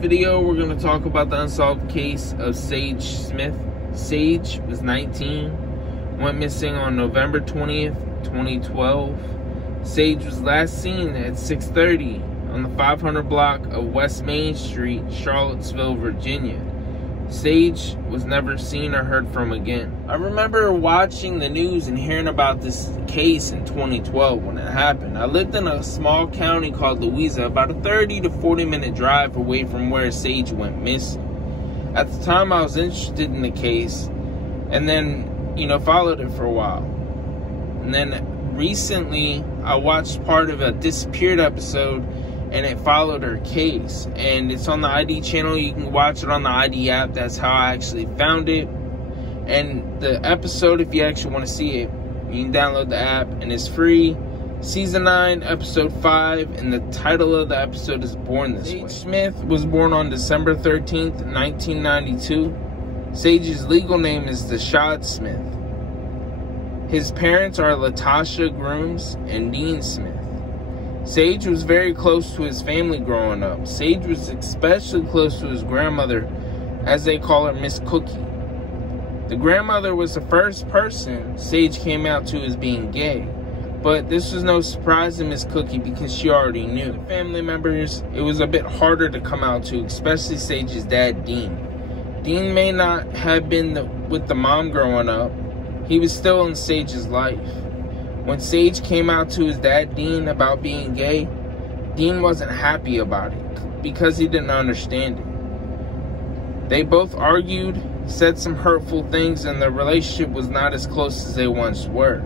video, we're going to talk about the unsolved case of Sage Smith. Sage was 19, went missing on November 20th, 2012. Sage was last seen at 6:30 on the 500 block of West Main Street, Charlottesville, Virginia. Sage was never seen or heard from again. I remember watching the news and hearing about this case in 2012 when it happened. I lived in a small county called Louisa, about a 30 to 40 minute drive away from where Sage went missing. At the time, I was interested in the case and then, followed it for a while. And then recently, I watched part of a Disappeared episode and it followed her case, and it's on the ID channel. You can watch it on the ID app. That's how I actually found it. And the episode, if you actually want to see it, you can download the app and it's free. Season 9, episode 5, and the title of the episode is Born This Way. Sage Smith was born on December 13th, 1992. Sage's legal name is Dashad Smith. His parents are Latasha Grooms and Dean Smith. Sage was very close to his family growing up. Sage was especially close to his grandmother, as they call her Miss Cookie. The grandmother was the first person Sage came out to as being gay, but this was no surprise to Miss Cookie because she already knew. The family members, it was a bit harder to come out to, especially Sage's dad, Dean. Dean may not have been with the mom growing up. He was still in Sage's life. When Sage came out to his dad, Dean, about being gay, Dean wasn't happy about it because he didn't understand it. They both argued, said some hurtful things, and their relationship was not as close as they once were.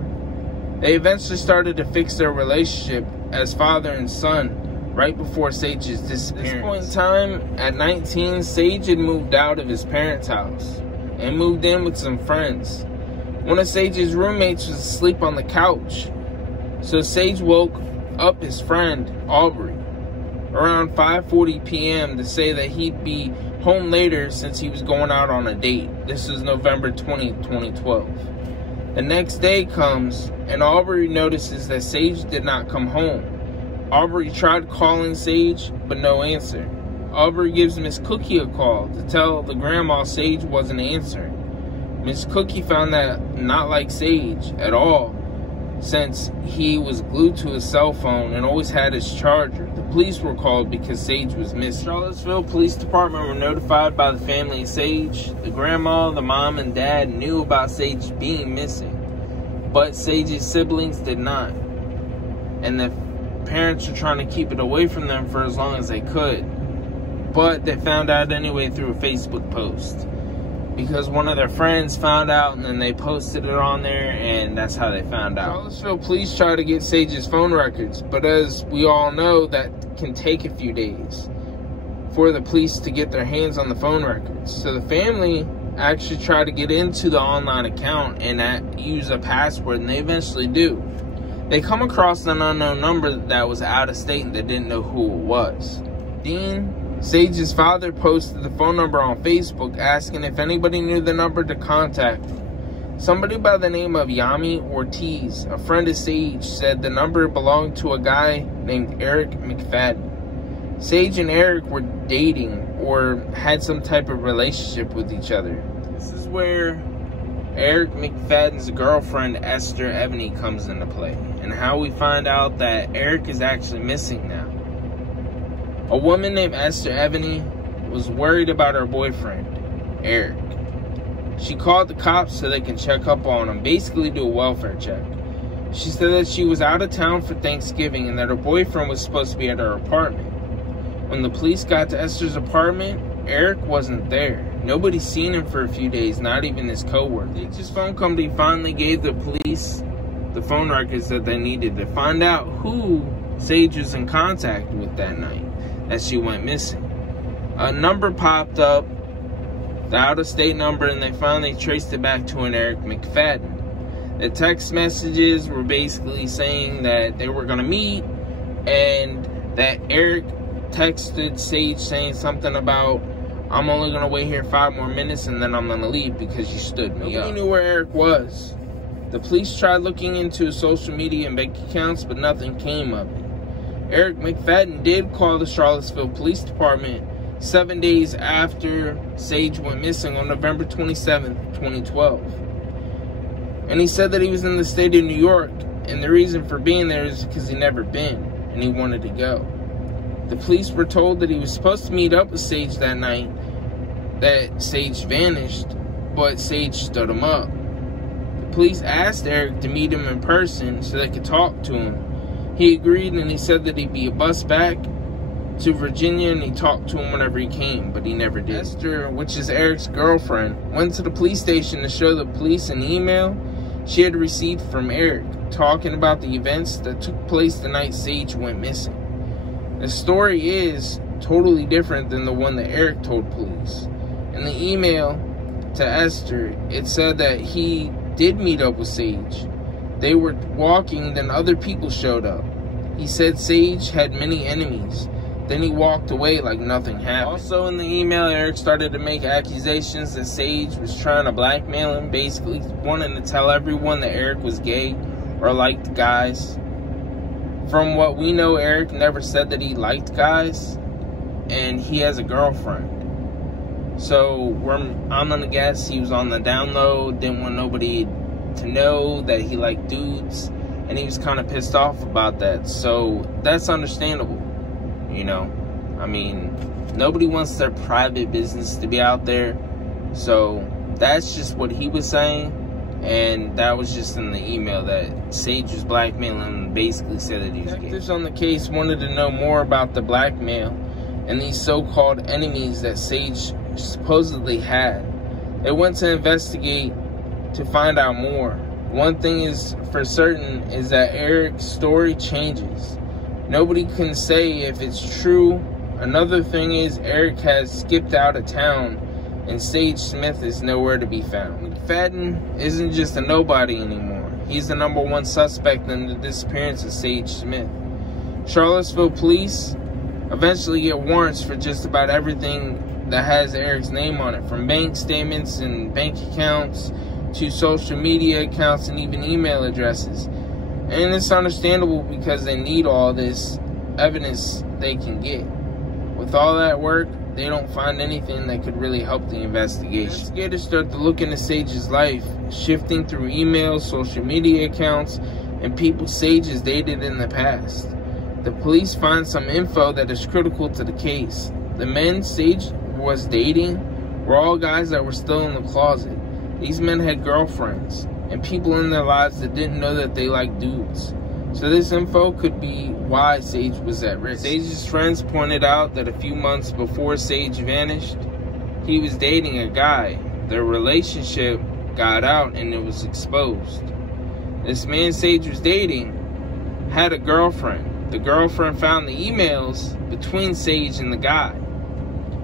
They eventually started to fix their relationship as father and son right before Sage's disappearance. At this point in time, at 19, Sage had moved out of his parents' house and moved in with some friends. One of Sage's roommates was asleep on the couch, so Sage woke up his friend, Aubrey, around 5:40 p.m. to say that he'd be home later since he was going out on a date. This is November 20th, 2012. The next day comes, and Aubrey notices that Sage did not come home. Aubrey tried calling Sage, but no answer. Aubrey gives Miss Cookie a call to tell the grandma Sage wasn't answering. Miss Cookie found that not like Sage at all, since he was glued to his cell phone and always had his charger. The police were called because Sage was missing. Charlottesville Police Department were notified by the family of Sage. The grandma, the mom, and dad knew about Sage being missing, but Sage's siblings did not. And the parents were trying to keep it away from them for as long as they could. But they found out anyway through a Facebook post, because one of their friends found out and then they posted it on there, and that's how they found out. Charlottesville police tried to get Sage's phone records, but as we all know, that can take a few days for the police to get their hands on the phone records. So the family actually tried to get into the online account and use a password, and they eventually do. They come across an unknown number that was out of state and they didn't know who it was. Dean, Sage's father, posted the phone number on Facebook asking if anybody knew the number to contact. Somebody by the name of Yami Ortiz, a friend of Sage, said the number belonged to a guy named Erik Mcfadden. Sage and Erik were dating or had some type of relationship with each other. This is where Erik Mcfadden's girlfriend, Esther Evany, comes into play, and how we find out that Erik is actually missing now. A woman named Esther Evany was worried about her boyfriend, Erik. She called the cops so they can check up on him, basically do a welfare check. She said that she was out of town for Thanksgiving and that her boyfriend was supposed to be at her apartment. When the police got to Esther's apartment, Erik wasn't there. Nobody seen him for a few days, not even his co-worker. Sage's phone company finally gave the police the phone records that they needed to find out who Sage was in contact with that night that she went missing. A number popped up, the out-of-state number, and they finally traced it back to an Erik Mcfadden. The text messages were basically saying that they were going to meet, and that Erik texted Sage saying something about, "I'm only going to wait here 5 more minutes and then I'm going to leave because you stood me up." Nobody knew where Erik was. The police tried looking into his social media and bank accounts, but nothing came of it. Erik Mcfadden did call the Charlottesville Police Department 7 days after Sage went missing on November 27th, 2012. And he said that he was in the state of New York, and the reason for being there is because he'd never been, and he wanted to go. The police were told that he was supposed to meet up with Sage that night, that Sage vanished, but Sage stood him up. The police asked Erik to meet him in person so they could talk to him. He agreed, and he said that he'd be a bus back to Virginia, and he talked to him whenever he came, but he never did. Esther, which is Erik's girlfriend, went to the police station to show the police an email she had received from Erik talking about the events that took place the night Sage went missing. The story is totally different than the one that Erik told police. In the email to Esther, it said that he did meet up with Sage. They were walking, then other people showed up. He said Sage had many enemies. Then he walked away like nothing happened. Also in the email, Erik started to make accusations that Sage was trying to blackmail him, basically wanting to tell everyone that Erik was gay or liked guys. From what we know, Erik never said that he liked guys, and he has a girlfriend. So I'm gonna guess he was on the down low, didn't want nobody to know that he liked dudes, and he was kind of pissed off about that. So that's understandable. You know, I mean, nobody wants their private business to be out there. So that's just what he was saying. And that was just in the email that Sage was blackmailing and basically said that he was gay. Detectives on the case wanted to know more about the blackmail and these so-called enemies that Sage supposedly had. They went to investigate to find out more. One thing is for certain is that Erik's story changes. Nobody can say if it's true. Another thing is Erik has skipped out of town and Sage Smith is nowhere to be found. Mcfadden isn't just a nobody anymore. He's the #1 suspect in the disappearance of Sage Smith. Charlottesville police eventually get warrants for just about everything that has Erik's name on it, from bank statements and bank accounts to social media accounts and even email addresses. And it's understandable because they need all this evidence they can get. With all that work, they don't find anything that could really help the investigation. Investigators start to look into Sage's life, shifting through emails, social media accounts, and people Sage has dated in the past. The police find some info that is critical to the case. The men Sage was dating were all guys that were still in the closet. These men had girlfriends and people in their lives that didn't know that they liked dudes. So this info could be why Sage was at risk. Sage's friends pointed out that a few months before Sage vanished, he was dating a guy. Their relationship got out and it was exposed. This man Sage was dating had a girlfriend. The girlfriend found the emails between Sage and the guy.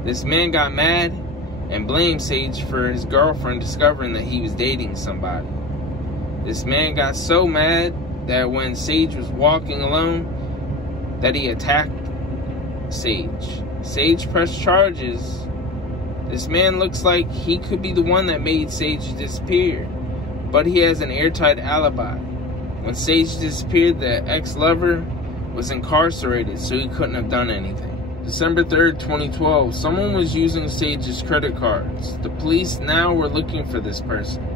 This man got mad and blamed Sage for his girlfriend discovering that he was dating somebody. This man got so mad that when Sage was walking alone, that he attacked Sage. Sage pressed charges. This man looks like he could be the one that made Sage disappear, but he has an airtight alibi. When Sage disappeared, the ex-lover was incarcerated, so he couldn't have done anything. December 3rd, 2012, someone was using Sage's credit cards. The police now were looking for this person.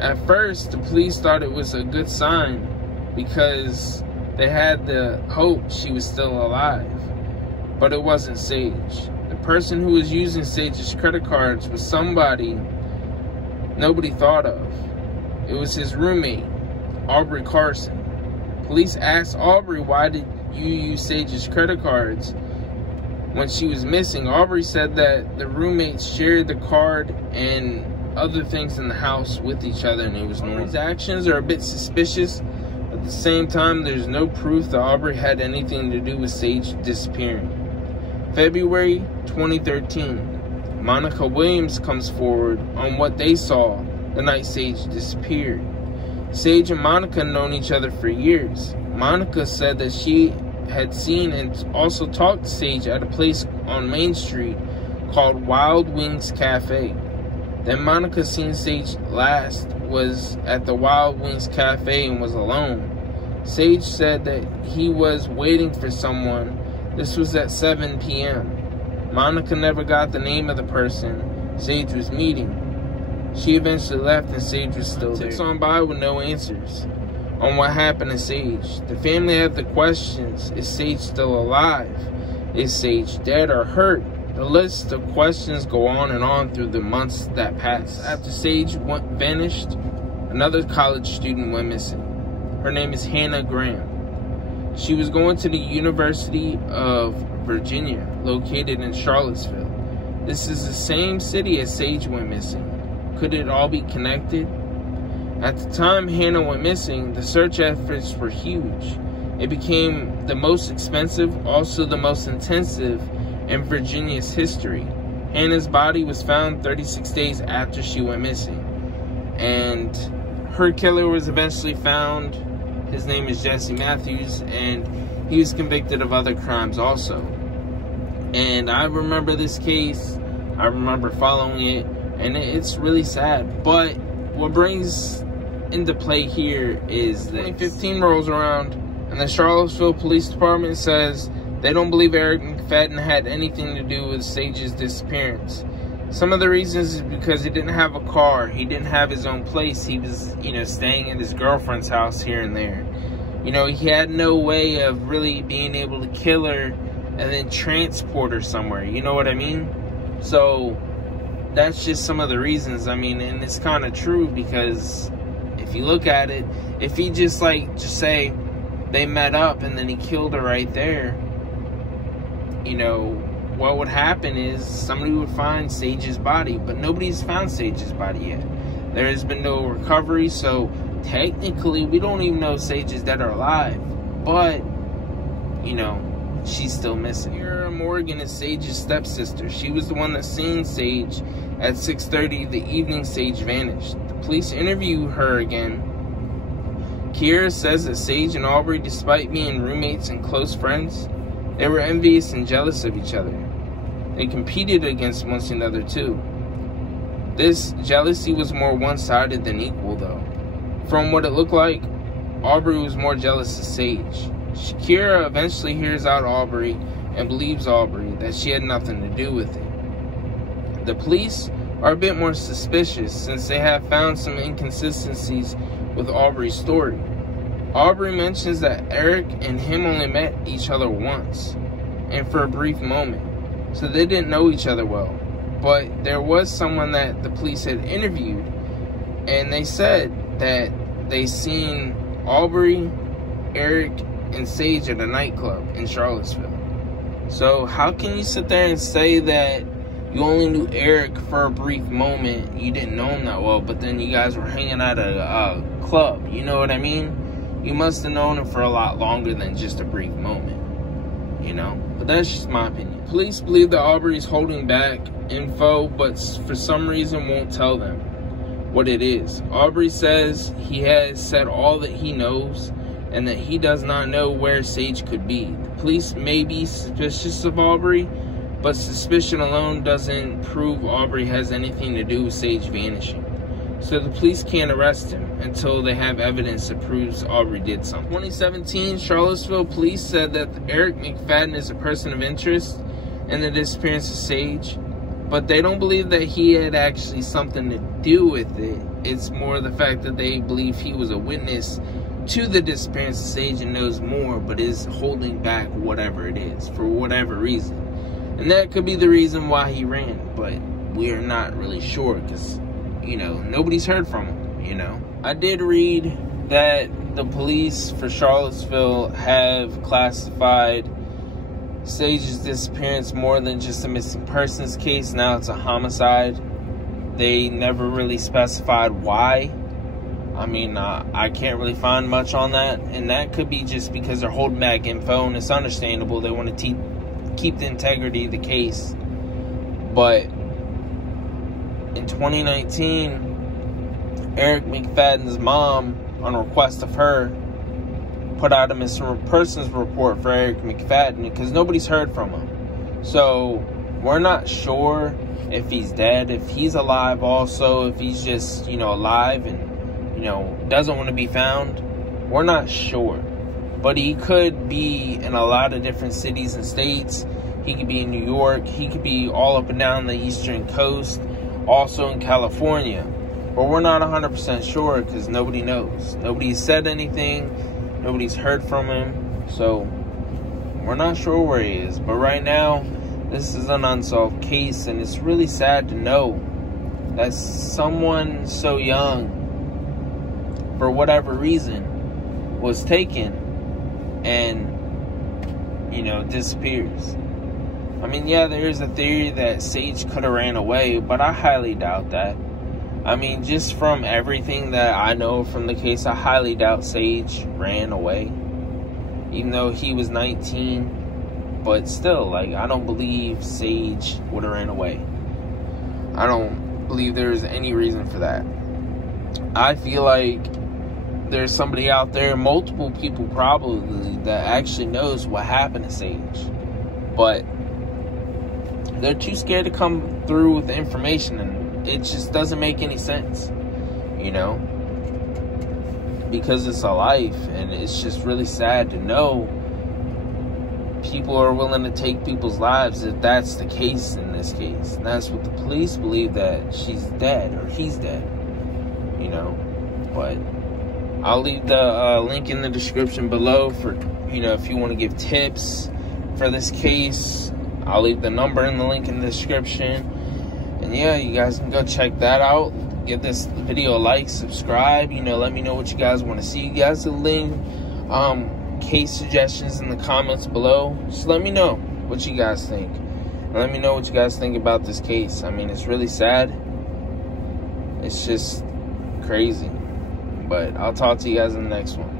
At first, the police thought it was a good sign because they had the hope she was still alive. But it wasn't Sage. The person who was using Sage's credit cards was somebody nobody thought of. It was his roommate, Aubrey Carson. Police asked Aubrey, why did you use Sage's credit cards when she was missing? Aubrey said that the roommates shared the card and other things in the house with each other, and it was normal. Aubrey's actions are a bit suspicious. At the same time, there's no proof that Aubrey had anything to do with Sage disappearing. February 2013, Monica Williams comes forward on what they saw the night Sage disappeared. Sage and Monica had known each other for years. Monica said that she had seen and also talked to Sage at a place on Main Street called Wild Wings Cafe. Then Monica seen Sage last was at the Wild Wings Cafe and was alone. Sage said that he was waiting for someone. This was at 7 p.m. Monica never got the name of the person Sage was meeting. She eventually left and Sage was still there. 6 on by with no answers on what happened to Sage. The family had the questions: is Sage still alive? Is Sage dead or hurt? The list of questions go on and on through the months that passed. After Sage vanished, another college student went missing. Her name is Hannah Graham. She was going to the University of Virginia, located in Charlottesville. This is the same city as Sage went missing. Could it all be connected? At the time Hannah went missing, the search efforts were huge. It became the most expensive, also the most intensive in Virginia's history. Hannah's body was found 36 days after she went missing, and her killer was eventually found. His name is Jesse Matthews, and he was convicted of other crimes also. And I remember this case, I remember following it, and it's really sad. But what brings into play here is that 2015 rolls around, and the Charlottesville Police Department says they don't believe Erik Mcfadden had anything to do with Sage's disappearance. Some of the reasons is because he didn't have a car, he didn't have his own place, he was, staying at his girlfriend's house here and there. He had no way of really being able to kill her and then transport her somewhere, you know what I mean? So, that's just some of the reasons, and it's kind of true, because if you look at it, if he just say they met up and then he killed her right there, what would happen is somebody would find Sage's body, but nobody's found Sage's body yet. There has been no recovery, so technically we don't even know if Sage is dead or alive, but she's still missing. Sarah Morgan is Sage's stepsister. She was the one that seen Sage at 6:30 the evening Sage vanished. The police interview her again. Kiera says that Sage and Aubrey, despite being roommates and close friends, they were envious and jealous of each other. They competed against one another too. This jealousy was more one-sided than equal though. From what it looked like, Aubrey was more jealous of Sage. Shakira eventually hears out Aubrey and believes Aubrey that she had nothing to do with it. The police are a bit more suspicious since they have found some inconsistencies with Aubrey's story. Aubrey mentions that Erik and him only met each other once, and for a brief moment, so they didn't know each other well. But there was someone that the police had interviewed, and they said that they seen Aubrey, Erik, and Sage at a nightclub in Charlottesville. So how can you sit there and say that you only knew Erik for a brief moment, you didn't know him that well, but then you guys were hanging out at a club, you know what I mean? You must have known him for a lot longer than just a brief moment, But that's just my opinion. Police believe that Aubrey is holding back info, but for some reason won't tell them what it is. Aubrey says he has said all that he knows, and that he does not know where Sage could be. The police may be suspicious of Aubrey, but suspicion alone doesn't prove Aubrey has anything to do with Sage vanishing. So the police can't arrest him until they have evidence that proves Aubrey did something. 2017, Charlottesville police said that Erik Mcfadden is a person of interest in the disappearance of Sage, but they don't believe that he had actually something to do with it. It's more the fact that they believe he was a witness to the disappearance of Sage and knows more, but is holding back whatever it is for whatever reason. And that could be the reason why he ran, but we are not really sure because, nobody's heard from him, I did read that the police for Charlottesville have classified Sage's disappearance more than just a missing persons case. Now it's a homicide. They never really specified why. I can't really find much on that, and that could be just because they're holding back info, and it's understandable. They want to keep the integrity of the case. But in 2019, Erik Mcfadden's mom, on request of her, put out a missing persons report for Erik Mcfadden because nobody's heard from him. So we're not sure if he's dead, if he's alive also, if he's just, alive and doesn't want to be found. We're not sure, but he could be in a lot of different cities and states. He could be in New York. He could be all up and down the eastern coast, also in California. But we're not 100% sure because nobody knows. Nobody's said anything. Nobody's heard from him. So we're not sure where he is. But right now, this is an unsolved case, and it's really sad to know that someone so young, for whatever reason, was taken and, you know, disappears. I mean, yeah, there is a theory that Sage could have ran away, but I highly doubt that. I mean, just from everything that I know from the case, I highly doubt Sage ran away. Even though he was 19, but still, like, I don't believe Sage would have ran away. I don't believe there's any reason for that. I feel like there's somebody out there, multiple people probably, that actually knows what happened to Sage. But they're too scared to come through with the information, and it just doesn't make any sense, you know, because it's a life, and it's just really sad to know people are willing to take people's lives if that's the case in this case. And that's what the police believe, that she's dead or he's dead, you know. But I'll leave the link in the description below for, you know, if you want to give tips for this case. I'll leave the number in the link in the description. And yeah, you guys can go check that out. Give this video a like, subscribe. You know, let me know what you guys want to see. You guys can leave case suggestions in the comments below. Just let me know what you guys think. And let me know what you guys think about this case. I mean, it's really sad. It's just crazy. But I'll talk to you guys in the next one.